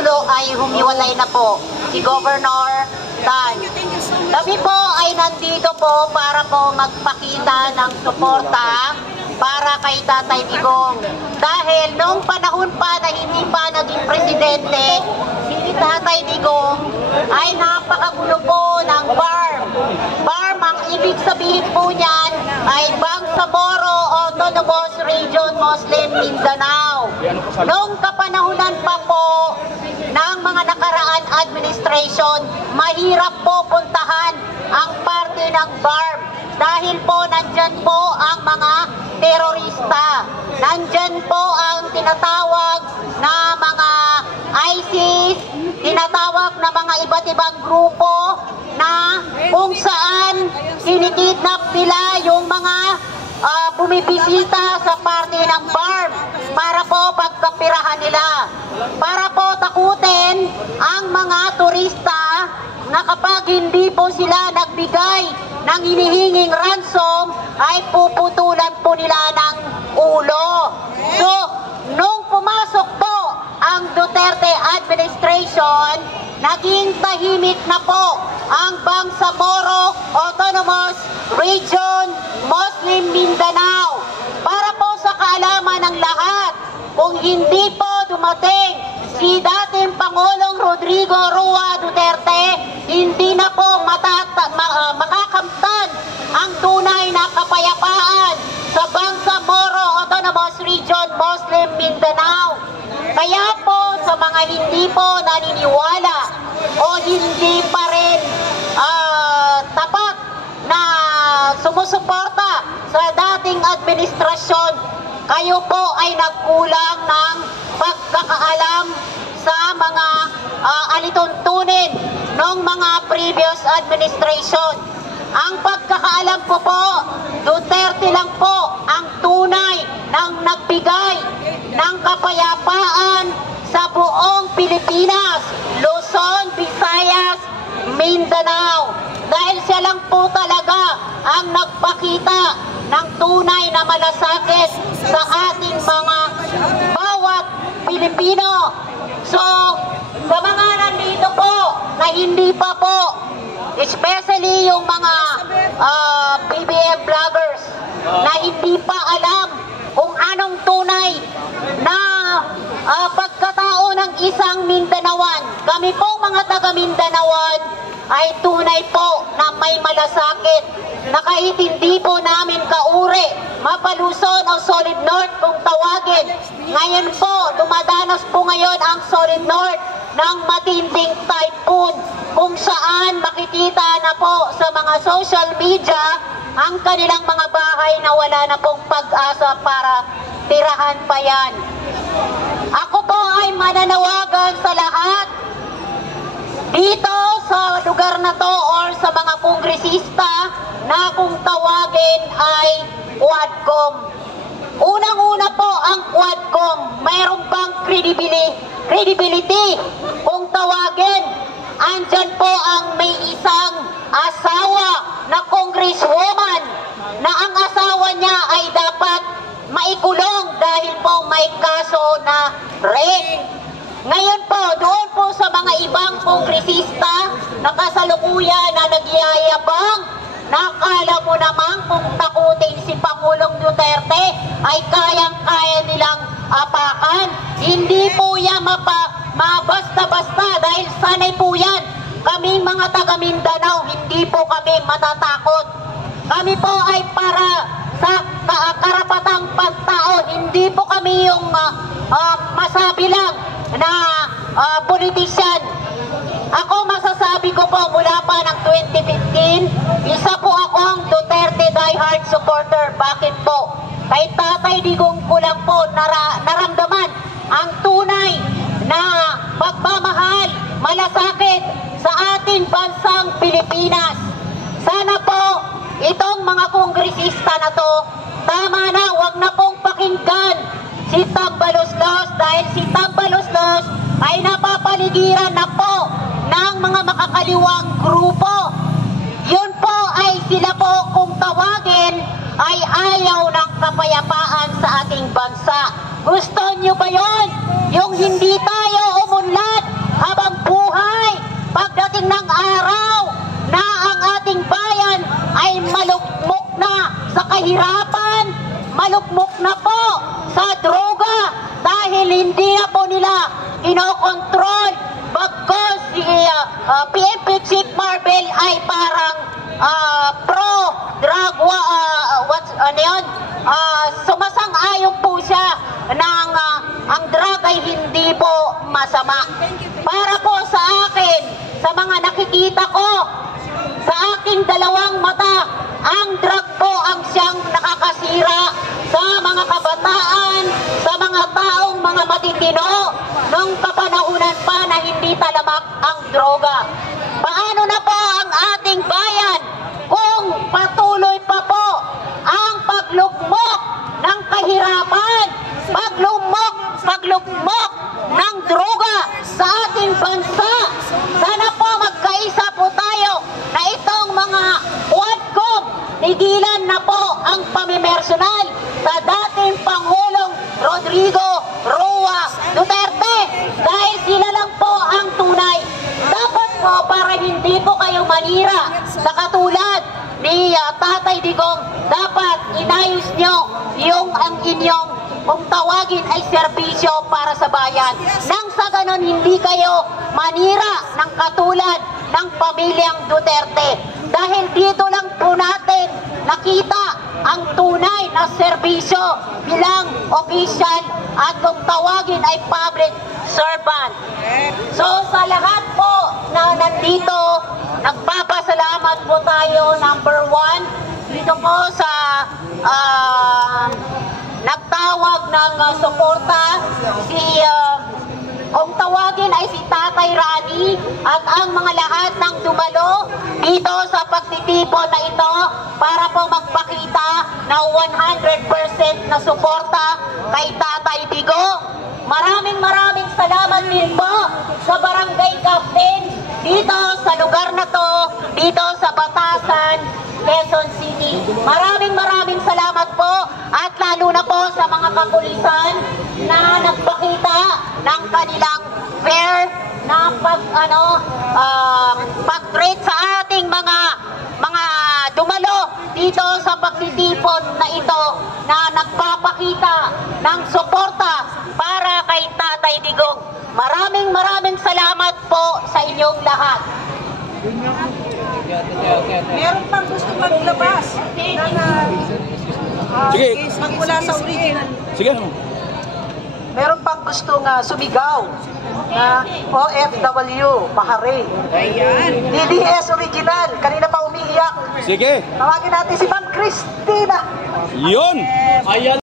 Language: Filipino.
Pangulo ay humiwalay na po, si Governor Dan. Kami po ay nandito po para po magpakita ng suporta para kay Tatay Digong. Dahil noong panahon pa na hindi pa naging presidente, si Tatay Digong ay napakagulo po ng BARM. BARM, ang ibig sabihin po niyan ay Bangsamoro Autonomous Region Muslim Mindanao. Noong kapanahunan pa po ng mga nakaraan administration, mahirap po puntahan ang parte ng BARM dahil po nandyan po ang mga terorista. Nandyan po ang tinatawag na mga ISIS, tinatawag na mga iba't ibang grupo na kung saan sinikidnap nila yung mga bumibisita sa parte ng BARM para po pagkapirahan nila. Para po takutin ang mga turista na kapag hindi po sila nagbigay ng hinihinging ransom ay puputulan po nila ng ulo. So, nung pumasok po ang Duterte administration, naging tahimik na po ang Bangsamoro Autonomous Region Muslim Mindanao. Para po sa kaalaman ng lahat, kung hindi po dumating si dating Pangulong Rodrigo Roa Duterte, hindi na po makakamtan ang tunay na kapayapaan sa Bangsamoro Autonomous Region Muslim Mindanao. Kaya po sa mga hindi po naniniwala o hindi pa rin tapat na sumusuporta sa dating administrasyon, kayo po ay nagkulang ng pagkakaalam sa mga alituntunin ng mga previous administration. Ang pagkakaalam ko po, Duterte lang po ang tunay ng nagbigay ng kapayapaan sa buong Pilipinas, Luzon, Visayas, Mindanao. Dahil siya lang po talaga ang nagpakita ng tunay na malasakit sa ating mga bawat Pilipino. So, sa mga nandito po na hindi pa po, especially yung mga BBM vloggers na hindi pa alam kung anong tunay na pagkatao ng isang Mindanawan. Kami po mga taga Mindanawan ay tunay po na may malasakit na kahit hindi po namin kauri, Mapaluson o Solid North kung tawagin. Ngayon po, dumadanas po ngayon ang Solid North ng matinding typhoon kung saan makikita na po sa mga social media ang kanilang mga bahay na wala na pong pag-asa para tirahan pa yan. Ako po ay mananawagan sa lahat dito sa lugar na to or sa mga kongresista na kung tawagin ay Quadcom. Unang-una po ang Quadcom, mayroon bang credibility? Kung tawagin, andyan po ang may isang asawa na congresswoman na ang asawa niya ay dapat maikulong dahil po may kaso na rape. Ngayon po, doon po sa mga ibang kongresista na kasalukuyan na nagyayabang, nakala mo naman kung takutin si Pangulong Duterte ay kayang-kaya nilang apakan. Hindi po yan mabasta-basta dahil sanay po yan. Kaming mga taga Mindanao, hindi po kami matatakot. Kami po ay para sa karapatang pagtao, hindi po kami yung masabi lang na politician. Ako masasabi ko po mula pa ng 2015, isa po akong Duterte diehard supporter. Bakit po? Kay Tatay Digong ko lang po naramdaman ang tunay na pagmamahal, malasakit sa ating bansang Pilipinas. Sana po itong mga kongresista na to, tama na, wag na pong pakinggan si Tambaloslos dahil si Tambaloslos ay napapaligiran na po ng mga makakaliwang grupo. Yun po ay sila po kung tawagin ay ayaw ng kapayapaan sa ating bansa. Gusto nyo ba yun? Yung hindi tayo umunlad kahirapan, malugmok na po sa droga dahil hindi na po nila kinokontrol. Bagkos si PNP Chief Marvel ay parang pro-drug, sumasang-ayon po siya ng ang drug ay hindi po masama. Para po sa akin, sa mga nakikita ko, sa aking dalawang mata, ang drug po ang siyang nakakasira sa mga kabataan, sa mga taong mga matitino, nung kapanahunan pa na hindi talamak ang droga. Paano na po ang ating bayan kung patuloy pa po ang paglugmok ng kahirapan, paglugmok ng droga sa ating bansa? Sana po magkaisa po tayo na itong mga Quadcom, tigilan na po ang pamimersonal sa dating Pangulong Rodrigo Roa Duterte dahil sila lang po ang tunay. Dapat po para hindi po kayo manira sa katulad ni Tatay Digong, dapat inayos nyo yung ang inyong kung tawagin ay serbisyo para sa bayan. Nang sa ganon hindi kayo manira ng katulad ng pamilyang Duterte. Dahil dito lang po natin nakita ang tunay na serbisyo bilang official at kung tawagin ay public servant. So sa lahat po na nandito, nagpapasalamat po tayo, number one, dito po sa nagtawag ng suporta, kung tawagin ay si Tatay Rani at ang mga lahat ng dumalo dito sa pagtitipon na ito para po magpakita na 100% na suporta kay Tatay Digong. Maraming salamat din po sa barangay captain dito sa lugar na to, dito sa Batasan, Quezon City. Maraming salamat po at lalo na po sa mga kapulisan na nagpakita ng kanilang fair na pag-treat sa ating mga dumalo dito sa pagtitipon na ito na nagpapakita ng suporta para kay Tatay Digong. Maraming salamat po sa inyong lahat. Meron pang gusto maglabas Sige. magmula sa original. Sige. Meron pang gustong sumigaw na OFW, Bahrain. Ayan. DDS original, kanina pa umiiyak. Sige. Tawagin natin si Ma'am Christina. Yun. Ayan.